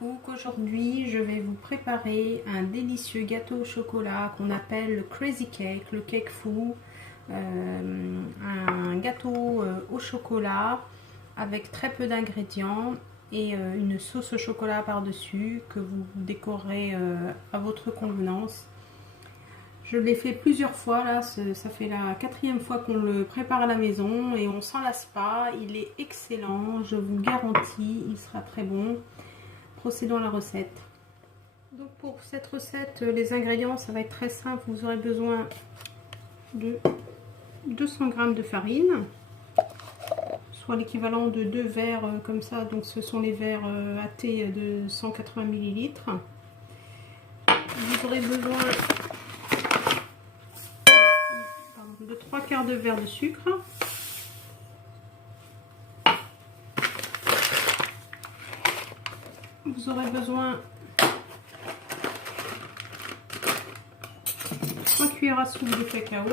Cook. Aujourd'hui je vais vous préparer un délicieux gâteau au chocolat qu'on appelle le Crazy Cake, le cake fou. Un gâteau au chocolat avec très peu d'ingrédients et une sauce au chocolat par dessus que vous décorez à votre convenance. Je l'ai fait plusieurs fois, là ça fait la 4e fois qu'on le prépare à la maison et on s'en lasse pas. Il est excellent, je vous garantis, il sera très bon. Procédons à la recette. Donc pour cette recette, les ingrédients, ça va être très simple. Vous aurez besoin de 200 g de farine, soit l'équivalent de 2 verres comme ça. Donc ce sont les verres à thé de 180 ml. Vous aurez besoin de 3/4 de verre de sucre. Vous aurez besoin 3 cuillères à soupe de cacao,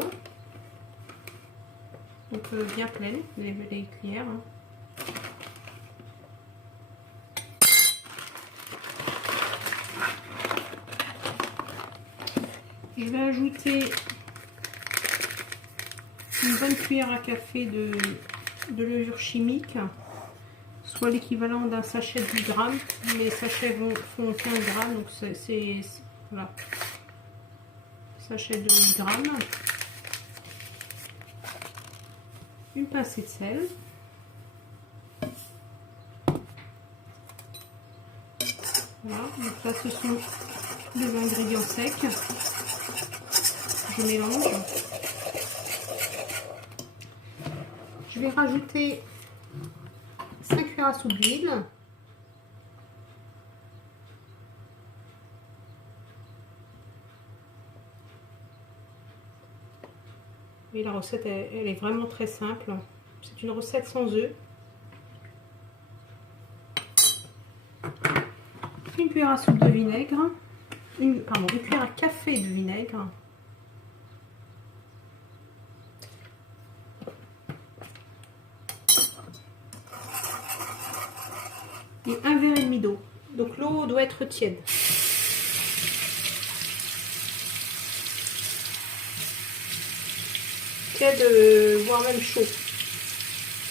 donc bien pleine, les cuillères. Je vais ajouter une bonne cuillère à café de levure chimique, soit l'équivalent d'un sachet de 10 g. Les sachets font 15 g, donc c'est voilà, sachet de 10 g. Une pincée de sel. Voilà, donc là ce sont les ingrédients secs. Je mélange. Je vais rajouter 5 cuillères à soupe d'huile. Et la recette, elle est vraiment très simple. C'est une recette sans œufs. Une cuillère à soupe de vinaigre. Une cuillère à café de vinaigre. Et 1,5 verre d'eau. Donc l'eau doit être tiède. Tiède, voire même chaud.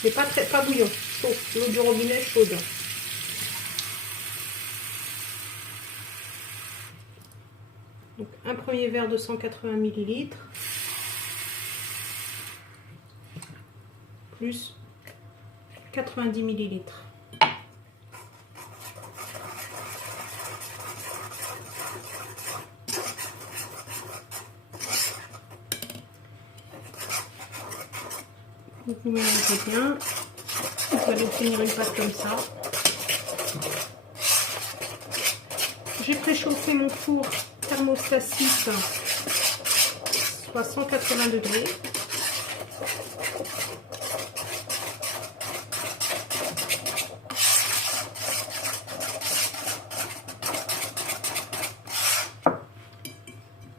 Mais pas bouillon, chaud. L'eau du robinet chaude. Donc un premier verre de 180 ml. Plus 90 ml. Vous mélangez bien. Vous allez obtenir une pâte comme ça. J'ai préchauffé mon four thermostat 6, soit 180 degrés.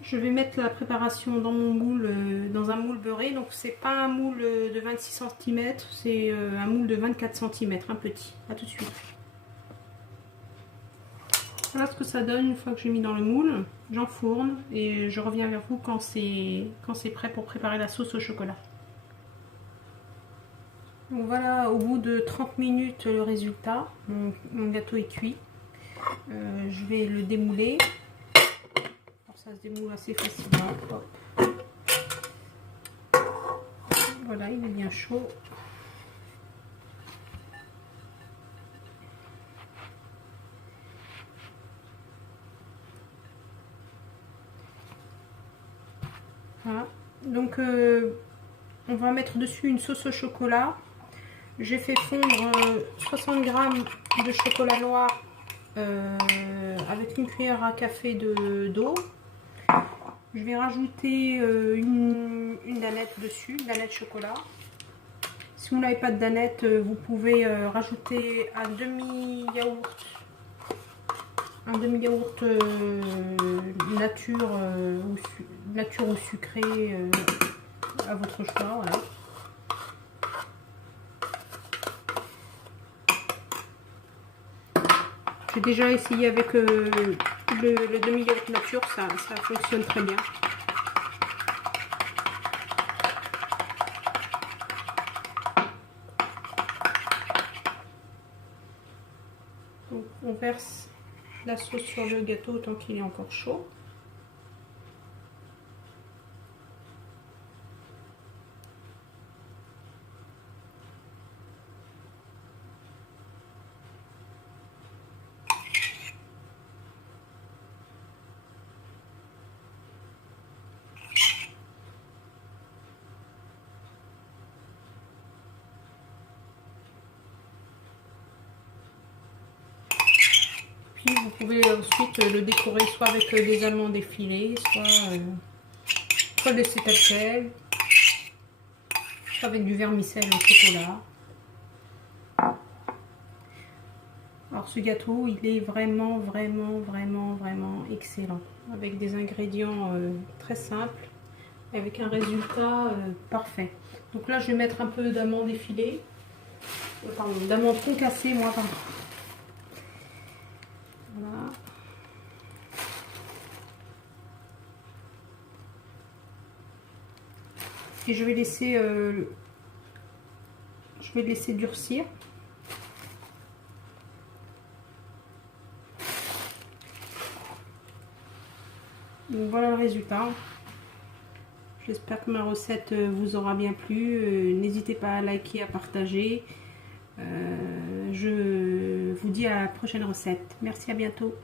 Je vais mettre la préparation dans mon moule, dans un moule beurré. Donc c'est pas un moule de 26 cm, c'est un moule de 24 cm, un petit. A tout de suite. Voilà ce que ça donne une fois que j'ai mis dans le moule. J'enfourne et je reviens vers vous quand c'est prêt pour préparer la sauce au chocolat. Donc voilà, au bout de 30 minutes le résultat. Mon gâteau est cuit. Je vais le démouler. Ça se démoule assez facilement. Hop. Voilà, il est bien chaud. Voilà. Donc on va mettre dessus une sauce au chocolat. J'ai fait fondre 60 g de chocolat noir avec une cuillère à café d'eau. Je vais rajouter une danette dessus, une danette chocolat. Si vous n'avez pas de danette, vous pouvez rajouter un demi-yaourt nature ou sucré à votre choix. Voilà. J'ai déjà essayé avec le demi-yaourt nature, ça fonctionne très bien. Donc on verse la sauce sur le gâteau tant qu'il est encore chaud. Puis vous pouvez ensuite le décorer soit avec des amandes effilées, soit laisser tel quel, soit avec du vermicelle au chocolat. Alors ce gâteau, il est vraiment excellent, avec des ingrédients très simples, avec un résultat parfait. Donc là, je vais mettre un peu d'amandes effilées, pardon, d'amandes concassées, moi, pardon. Voilà. Et je vais laisser durcir. Donc voilà le résultat. J'espère que ma recette vous aura bien plu. N'hésitez pas à liker, à partager. Je vous dis à la prochaine recette. Merci, à bientôt.